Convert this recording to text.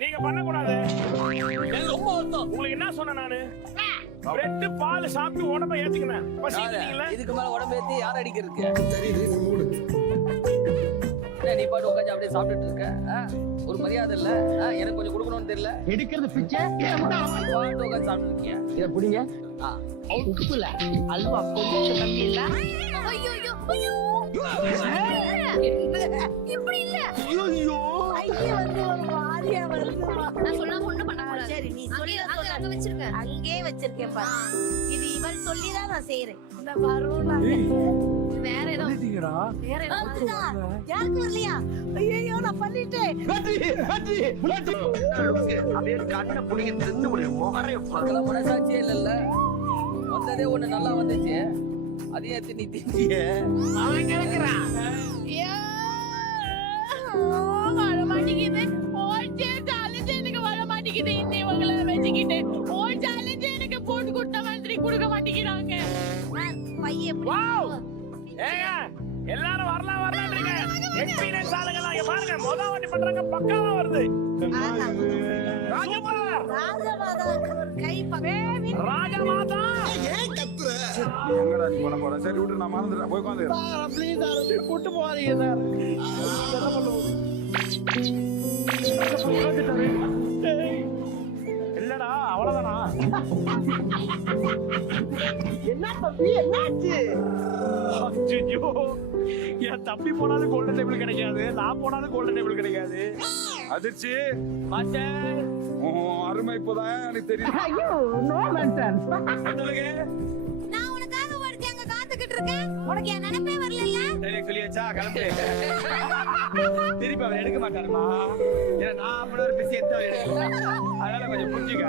நீங்க பண்ணக்கூடாது. எனக்கு ரொம்ப வருத்தம். உங்களுக்கு என்ன சொன்னேன் நானு? பிரெட் பால் சாப்பிட்டு உடம்ப ஏத்துக்கினேன். பசிக்குதுங்களா? இதுக்கு மேல உடம்பு ஏத்தி யார் அடிக்கிறதுக்கு? தெரியுது நீ மூடு. என்ன நீ பாட்டு உட்காந்து அப்படியே சாப்பிட்டுட்டு இருக்க? ஒரு மரியாதை இல்ல. எனக்கு கொஞ்சம் கொடுக்கணும்னு தெரியல. எடுக்கிறது பிச்சை பாட்டு உட்காந்து சாப்பிட்டு இருக்கியா? இத புடிங்க. உப்புல அல்வா கொஞ்சம் கம்மி இல்ல. ஐயோ ஐயோ ஐயோ இப்படி இல்ல. ஐயோ ஐயே வந்து ஒரு மாதிரியா வருதுமா. நான் சொல்லாம ஒண்ணும் பண்ண கூடாது. சரி நீ சொல்லி அங்க வச்சிருக்க. அங்கே வச்சிருக்கேன் பாரு. இது இவள் சொல்லிதான் நான் செய்யறேன். இந்த வரும் வேற ஏதோ வேற ஏதோ யாருக்கு வரலையா? ஐயோ நான் பண்ணிட்டேன். அப்படியே கண்ணை புடிங்க தின்னு முகரைய அதெல்லாம் மனசாட்சியே இல்லல்ல. வந்ததே ஒண்ணு நல்லா வந்துச்சு. அதே ஏத்தி நீ திண்டிய. அவன் கேக்குறான். வர மாட்டேங்குது. ஓட்டே சேலஞ்ச் எனக்கு வர மாட்டேங்குது. இன்னை உங்களை வச்சுக்கிட்டு ஓ சேலஞ்ச் எனக்கு போட்டு கொடுத்த மாதிரி கொடுக்க மாட்டேங்கிறாங்க. பைய வாவ்! ஏங்க எல்லாரும் வரலாம் வரலாம்ன்றீங்க. எக்ஸ்பீரியன்ஸ் ஆளுங்க இங்க பாருங்க. முதல் வாட்டி பண்றாங்க, பக்காவா வருது. ராஜமாதா ராஜமாதாவுக்கு ஒரு கை ராஜமாதா ஏன் கத்துற? எங்கடா நீ பண்ண போற? சரி விட்டு நான் மறந்துட்டேன். போய் உட்காந்துக்கிறேன். ப்ளீஸ் சார் கூட்டு போவாதீங்க சார். என்ன பண்ணுவோம்? இல்லடா அவ்வளவுதானா? என்ன தம்பி என்னாச்சு? ஐயோ, என் தம்பி போனாலும் கோல்டன் டேபிள் கிடைக்காது, நான் போனாலும் கோல்டன் டேபிள் கிடைக்காது. அதிர்ச்சி மாஸ்டர் உன் அருமை இப்போதான் எனக்கு தெரியும். ஐயோ நோ மேன்டன். சொல்லுங்க. நான் உனக்காக ஒருத்தி அங்க காத்துக்கிட்டு இருக்கேன். உனக்கு என் நினைப்பே வரல. சரி சொல்லியாச்சா? கிளம்பு. திருப்பி அவர் எடுக்க மாட்டாருமா. ஏன்னா நான் அப்படி ஒரு பிஸி எடுத்து அதனால கொஞ்சம் புரிஞ்சுக்க.